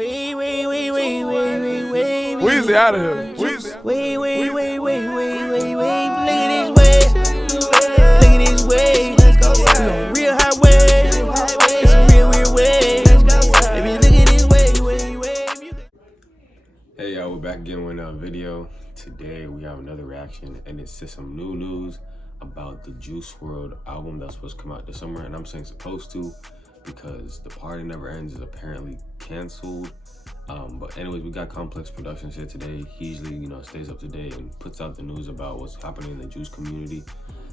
Weezy out of here. Weezy. Look at this way. Real highway. It's a real weird way. Baby, look at this way. Hey y'all, we're back again with another video. Today we have another reaction, and it's to some new news about the Juice WRLD album that's supposed to come out this summer. And I'm saying supposed to because The Party Never Ends is apparently canceled. But anyways, we got Complex Productions here today. He usually, stays up to date and puts out the news about what's happening in the Juice community.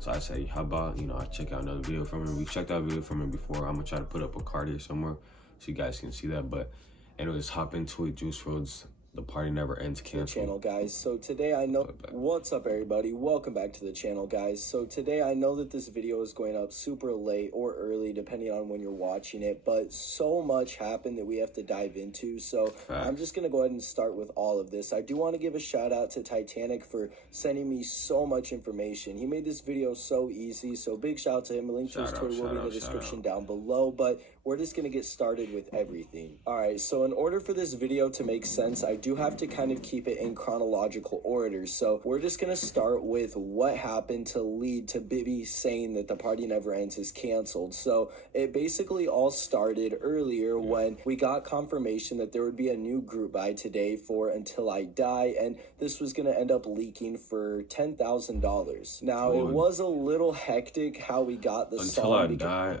So I say, how about, I check out another video from him. We've checked out a video from him before. I'm gonna try to put up a card here somewhere so you guys can see that. But anyways, hop into it. Juice WRLD's The Party Never Ends canceled. Channel, guys. So today I know what's up, everybody. Welcome back to the channel, guys. So today I know that this video is going up super late or early depending on when you're watching it, but so much happened that we have to dive into. So I'm just gonna go ahead and start with all of this. I do want to give a shout out to Titanic for sending me so much information. He made this video so easy, so big shout out to him. A link to his Twitter will be in the description down below, but we're just gonna get started with everything. All right, so in order for this video to make sense, I do have to kind of keep it in chronological order. So we're just gonna start with what happened to lead to Bibby saying that The Party Never Ends is canceled. So it basically all started earlier when we got confirmation that there would be a new group by today for Until I Die, and this was gonna end up leaking for $10,000. Now it was a little hectic how we got the song. Until I Die,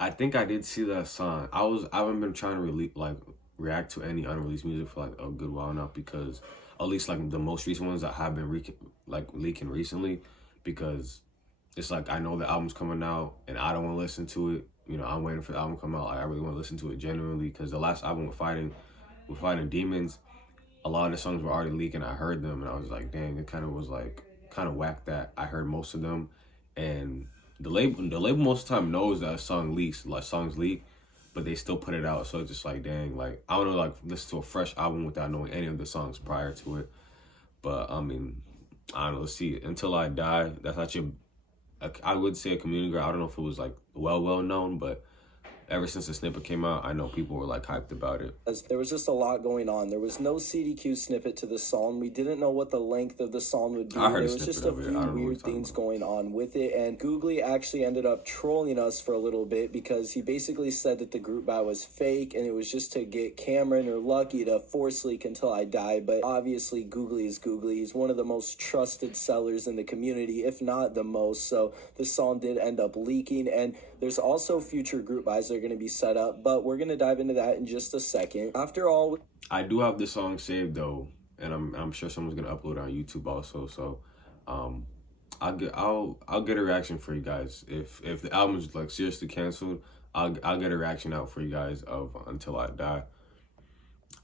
I think I did see that song. I haven't been trying to react to any unreleased music for a good while now, because at least the most recent ones that have been leaking recently, because it's I know the album's coming out and I don't want to listen to it. I'm waiting for the album to come out. I really want to listen to it genuinely, because the last album we're fighting Demons, a lot of the songs were already leaking. I heard them and I was like, dang, it kind of was kind of whack that I heard most of them. And the label most of the time knows that a song leaks, songs leak, but they still put it out. So it's just dang, I don't know, listen to a fresh album without knowing any of the songs prior to it. But I mean, I don't know, let's see. Until I Die, that's actually, I would say a community girl. I don't know if it was well known, but ever since the snippet came out, I know people were hyped about it. There was just a lot going on. There was no CDQ snippet to the song. We didn't know what the length of the song would be. There was just a few weird things going on with it. And Googly actually ended up trolling us for a little bit, because he basically said that the group buy was fake and it was just to get Cameron or Lucky to force leak Until I Die. But obviously Googly is Googly. He's one of the most trusted sellers in the community, if not the most. So the song did end up leaking, and there's also future group buys that are going to be set up, but we're going to dive into that in just a second. After all, I do have this song saved though, and I'm sure someone's going to upload it on YouTube also. So I'll get a reaction for you guys. If the album is seriously canceled, I'll get a reaction out for you guys of Until I Die.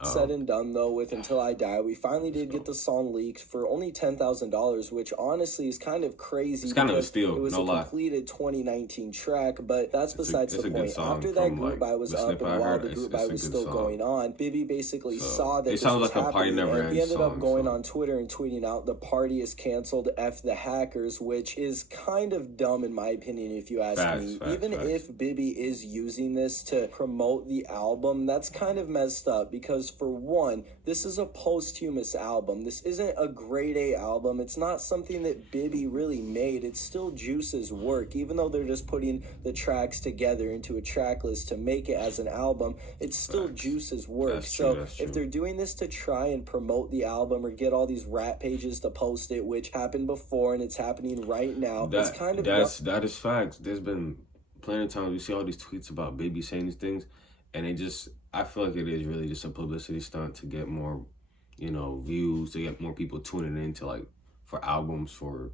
Said and done though with Until I Die, we finally did get the song leaked for only $10,000, which honestly is kind of crazy. It's kind of a steal. It was a completed 2019 track, but that's besides the point. After that group buy was up, and while the group buy was still going on, Bibby basically saw that this was happening, and he ended up going on Twitter and tweeting out, "The party is canceled, F the hackers," which is kind of dumb in my opinion, if you ask me. Even if Bibby is using this to promote the album, that's kind of messed up, because for one, this is a posthumous album. This isn't a grade A album. It's not something that Bibby really made. It's still Juice's work. Even though they're just putting the tracks together into a track list to make it as an album, it's still Juice's work. So if they're doing this to try and promote the album or get all these rap pages to post it, which happened before and it's happening right now, it's kind of... That is facts. There's been plenty of times we see all these tweets about Bibby saying these things, and I feel like it is really just a publicity stunt to get more, views, to get more people tuning in to for albums, for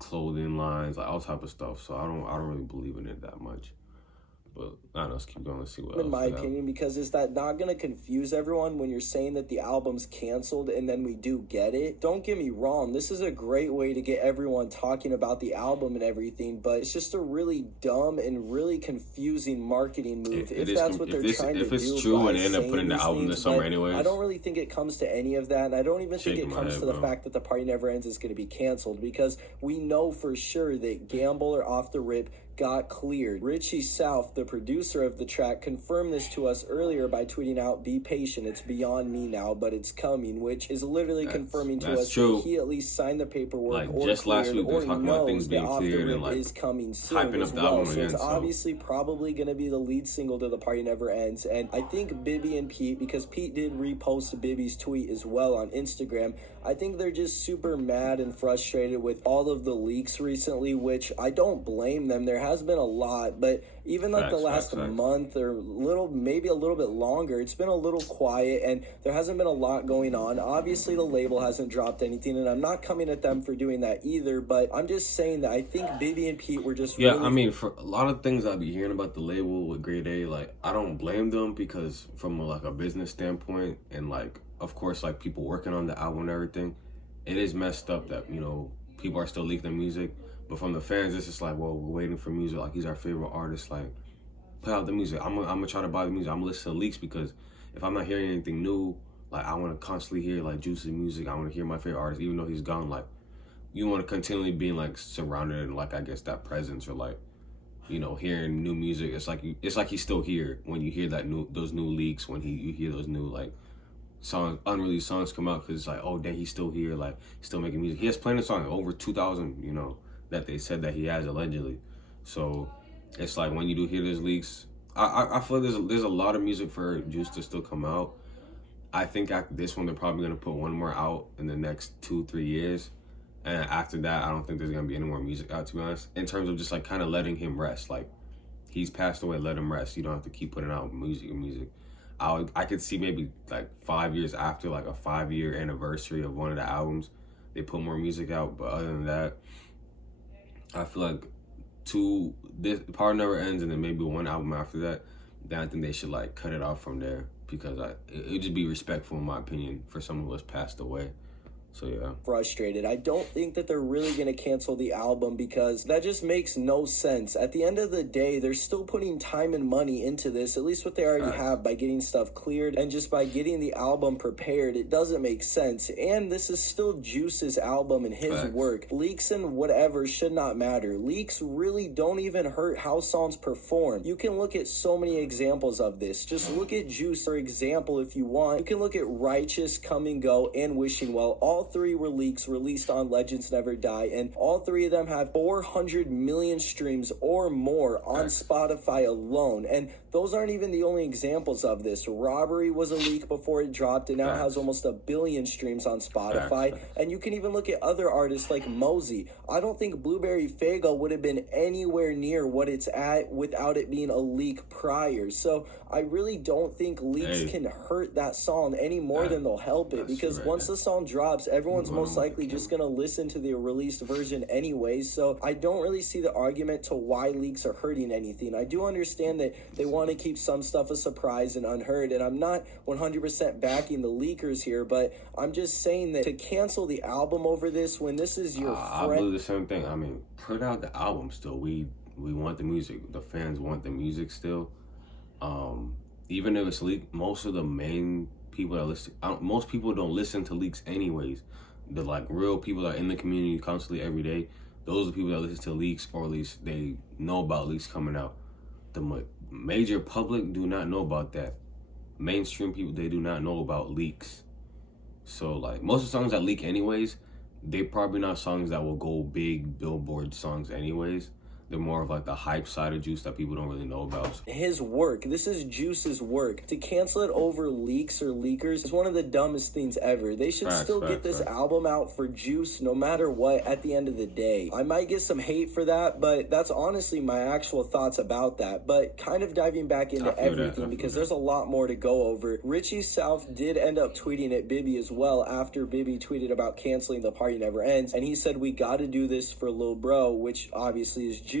clothing lines, all type of stuff. So I don't really believe in it that much. But I don't know, let's keep going. Let's see what else. In my opinion, because is that not going to confuse everyone when you're saying that the album's canceled and then we do get it? Don't get me wrong, this is a great way to get everyone talking about the album and everything, but it's just a really dumb and really confusing marketing move if that's what they're trying to do. If it's true and they end up putting the album this summer anyways. I don't really think it comes to any of that, and I don't even think it comes to the fact that The Party Never Ends is going to be canceled, because we know for sure that Gamble or Off the Rip got cleared. Richie South, the producer of the track, confirmed this to us earlier by tweeting out, "Be patient, it's beyond me now, but it's coming," which is literally confirming to us true. that he at least signed the paperwork Like, or just last cleared week they were or talking about knows things that being Off the cleared Rip and, like, is coming soon hyping as up the well. album So again, it's so- obviously probably going to be the lead single to The Party Never Ends. And I think Bibby and Pete, because Pete did repost Bibby's tweet as well on Instagram, I think they're just super mad and frustrated with all of the leaks recently, which I don't blame them. There has been a lot, but even like the last month or maybe a little bit longer, it's been a little quiet and there hasn't been a lot going on. Obviously, the label hasn't dropped anything, and I'm not coming at them for doing that either, but I'm just saying that I think Bibby and Pete were just I mean, for a lot of things I'll be hearing about the label with Grade A, like, I don't blame them because from like a business standpoint and like, of course, like people working on the album and everything, it is messed up that, you know, people are still leaking their music. But from the fans, it's just like, well, we're waiting for music. Like, he's our favorite artist. Like, put out the music. I'm gonna try to buy the music. I'm gonna listen to leaks because if I'm not hearing anything new, like, I want to constantly hear like Juice's music. I want to hear my favorite artist, even though he's gone. Like, you want to continually be like surrounded in like, I guess, that presence or like, you know, hearing new music. It's like he's still here when you hear those new leaks, when you hear those new like songs, unreleased songs come out, because it's like, oh dang, he's still here, like still making music. He has plenty of songs, over 2,000, you know, that they said that he has allegedly. So it's like when you do hear those leaks, I feel like there's a lot of music for Juice to still come out. I think after this one, they're probably gonna put one more out in the next 2-3 years. And after that, I don't think there's going to be any more music out, to be honest. In terms of just, like, kind of letting him rest. Like, he's passed away, let him rest. You don't have to keep putting out music. I could see maybe, like, 5 years after, like, a 5-year anniversary of one of the albums, they put more music out. But other than that, I feel like this Part Never Ends and then maybe one album after that, then I think they should, like, cut it off from there. Because it would just be respectful, in my opinion, for someone who has passed away. So, yeah. Frustrated. I don't think that they're really going to cancel the album because that just makes no sense. At the end of the day, they're still putting time and money into this, at least what they already have, by getting stuff cleared and just by getting the album prepared. It doesn't make sense. And this is still Juice's album and his work. Leaks and whatever should not matter. Leaks really don't even hurt how songs perform. You can look at so many examples of this. Just look at Juice, for example, if you want. You can look at Righteous, Come and Go, and Wishing Well. All three were leaks released on Legends Never Die, and all three of them have 400 million streams or more on Spotify alone. And those aren't even the only examples of this. Robbery was a leak before it dropped, and now it has almost 1 billion streams on Spotify. And you can even look at other artists like Mosey. I don't think Blueberry Faygo would have been anywhere near what it's at without it being a leak prior. So I really don't think leaks can hurt that song any more than they'll help it, because once the song drops, everyone's most likely just going to listen to the released version anyways. So I don't really see the argument to why leaks are hurting anything. I do understand that they want to keep some stuff a surprise and unheard, and I'm not 100% backing the leakers here, but I'm just saying that to cancel the album over this when this is your friend... I do the same thing. I mean, put out the album still. We want the music. The fans want the music still. Even if it's leaked, most of the main people that listen, most people don't listen to leaks anyways. The like real people that are in the community constantly every day, those are the people that listen to leaks, or at least they know about leaks coming out. The major public do not know about that. Mainstream people, they do not know about leaks. So like most of the songs that leak anyways, they probably not songs that will go big Billboard songs anyways. They're more of like the hype side of Juice that people don't really know about. His work. This is Juice's work. To cancel it over leaks or leakers is one of the dumbest things ever. They should still get this album out for Juice no matter what at the end of the day. I might get some hate for that, but that's honestly my actual thoughts about that. But kind of diving back into everything, because there's a lot more to go over. Richie South did end up tweeting at Bibby as well after Bibby tweeted about canceling The Party Never Ends, and he said, "We gotta do this for Lil Bro," which obviously is Juice.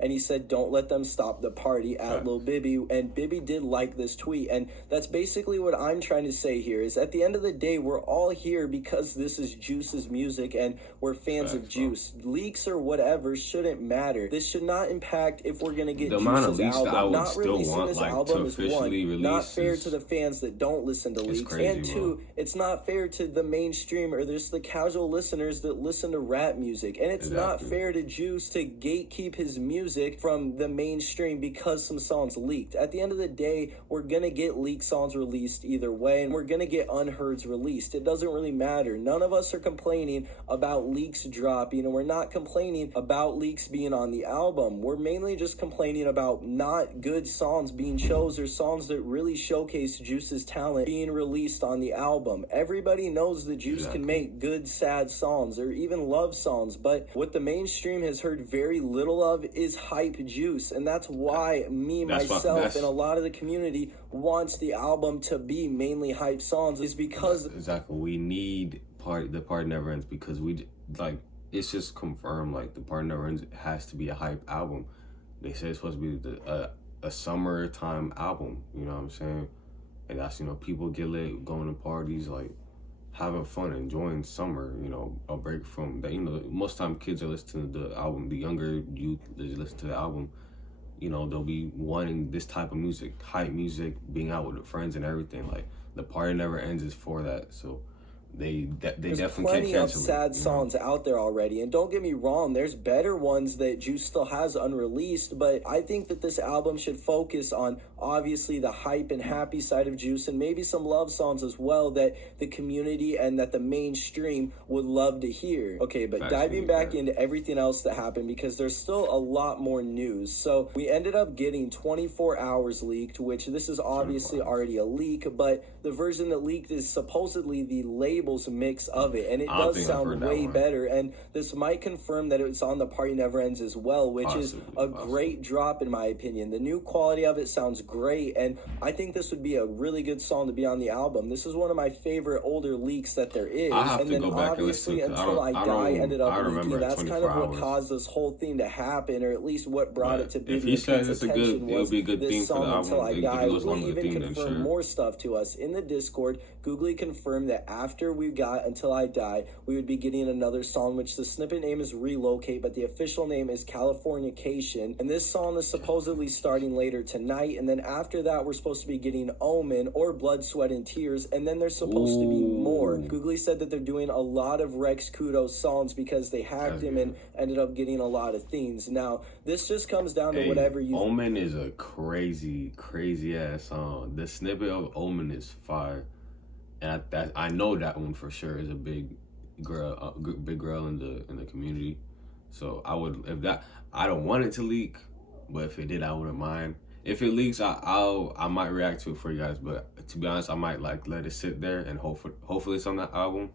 And he said, "Don't let them stop the party," at Lil Bibby. And Bibby did like this tweet. And that's basically what I'm trying to say here, is at the end of the day, we're all here because this is Juice's music and we're fans of Juice. Leaks or whatever shouldn't matter. This should not impact if we're going to get Juice's album. Not releasing this album is one, not fair to the fans that don't listen to leaks. And two, it's not fair to the mainstream or just the casual listeners that listen to rap music. And it's not fair to Juice to gatekeep hype his music from the mainstream because some songs leaked. At the end of the day, we're gonna get leaked songs released either way, and we're gonna get unheards released. It doesn't really matter. None of us are complaining about leaks dropping, and we're not complaining about leaks being on the album. We're mainly just complaining about not good songs being chosen, or songs that really showcase Juice's talent being released on the album. Everybody knows that Juice can make good sad songs or even love songs, but what the mainstream has heard very little of is hype Juice, and that's why myself and a lot of the community wants the album to be mainly hype songs, is because exactly we need the Party Never Ends, because we like, it's just confirmed, like the Party Never Ends has to be a hype album. They say it's supposed to be a summertime album, you know what I'm saying? And that's, you know, people get lit, going to parties, like having fun, enjoying summer, you know, a break from that. You know, most time kids are listening to the album, the younger youth that listen to the album, you know, they'll be wanting this type of music, hype music, being out with friends and everything. Like the Party Never Ends is for that, so they there's definitely plenty can't of cancel sad songs out there already, and don't get me wrong, there's better ones that Juice still has unreleased, but I think that this album should focus on obviously the hype and happy side of Juice, and maybe some love songs as well that the community and that the mainstream would love to hear. Okay, but diving back into everything else that happened, because there's still a lot more news. So we ended up getting 24 Hours leaked, which this is obviously already a leak, but the version that leaked is supposedly the label's mix of it, and it does sound way better, and this might confirm that it's on the Party Never Ends as well, which is a great drop in my opinion. The new quality of it sounds great, and I think this would be a really good song to be on the album. This is one of my favorite older leaks that there is, and then obviously Until I Die ended up leaking. That's kind of what caused this whole thing to happen, or at least what brought it to be. If he says it's it would be a good theme for the album. Until I Die will even confirm more stuff to us in the Discord. Googly confirmed that after we got Until I Die, we would be getting another song, which the snippet name is Relocate, but the official name is Californication, and this song is supposedly starting later tonight, and then after that we're supposed to be getting Omen or Blood, Sweat, and Tears, and then there's supposed to be more. Googly said that they're doing a lot of Rex Kudo songs because they hacked him and ended up getting a lot of things. Now, this just comes down to whatever you... Omen is a crazy ass song. The snippet of Omen is fire. And I know that one for sure is a big girl in the community. So I don't want it to leak, but if it did, I wouldn't mind. If it leaks, I might react to it for you guys. But to be honest, I might like let it sit there and hopefully it's on that album.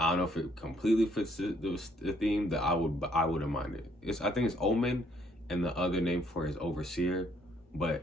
I don't know if it completely fits the theme that I wouldn't mind it. I think it's Omen, and the other name for it is Overseer, but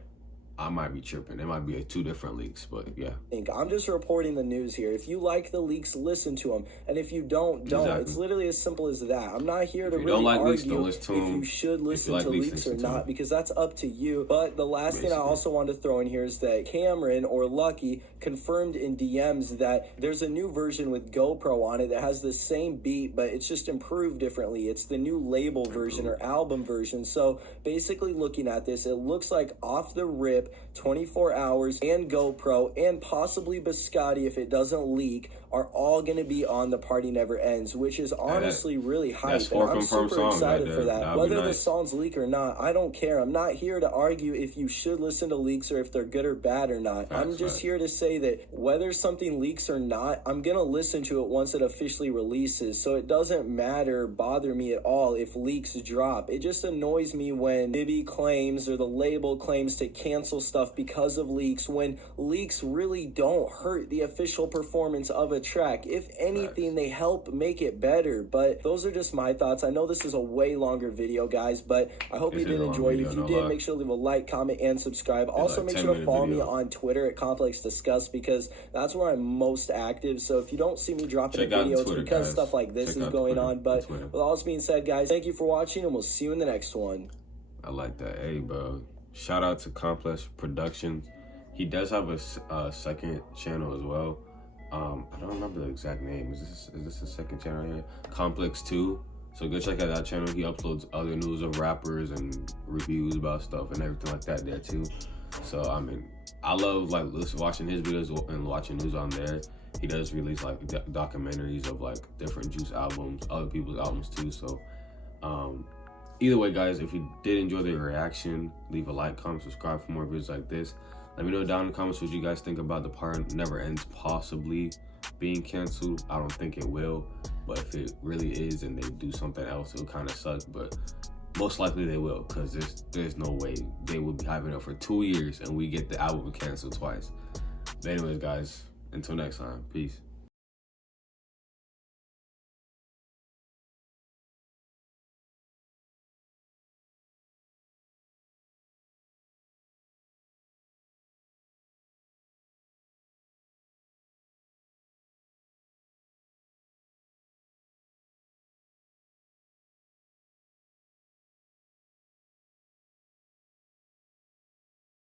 I might be tripping. It might be two different leaks, but yeah. I'm just reporting the news here. If you like the leaks, listen to them. And if you don't. Exactly. It's literally as simple as that. I'm not here to really argue if you should listen to leaks or not, because that's up to you. But the last thing I also wanted to throw in here is that Cameron, or Lucky, confirmed in DMs that there's a new version with GoPro on it that has the same beat, but it's just improved differently. It's the new label version or album version. So basically looking at this, it looks like off the rip, 24 Hours and GoPro and possibly Biscotti, if it doesn't leak, are all going to be on the Party Never Ends, which is honestly really hype, and I'm super excited for that. Whether the songs leak or not, I don't care. I'm not here to argue if you should listen to leaks or if they're good or bad or not. I'm just here to say that whether something leaks or not, I'm going to listen to it once it officially releases, so it doesn't bother me at all if leaks drop. It just annoys me when Bibby claims or the label claims to cancel stuff because of leaks, when leaks really don't hurt the official performance of a track. If anything, they help make it better. But those are just my thoughts. I know this is a way longer video, guys, but I hope you did enjoy it. If you did, make sure to leave a like, comment, and subscribe. Also, make sure to follow me on Twitter at Complex Discuss, because that's where I'm most active. So if you don't see me dropping a video, it's because stuff like this is going on. But with all this being said, guys, thank you for watching, and we'll see you in the next one. I like that. Hey, bro. Shout out to Complex Productions. He does have a second channel as well. I don't remember the exact name. Is this a second channel here? Complex 2. So go check out that channel. He uploads other news of rappers and reviews about stuff and everything like that there too. So I mean, I love like watching his videos and watching news on there. He does release like documentaries of like different Juice albums, other people's albums too. So either way, guys, if you did enjoy the reaction, leave a like, comment, subscribe for more videos like this. Let me know down in the comments what you guys think about the Part Never Ends possibly being canceled. I don't think it will, but if it really is and they do something else, it'll kind of suck, but most likely they will, because there's no way they will be having it for 2 years and we get the album canceled twice. But anyways, guys, until next time, peace.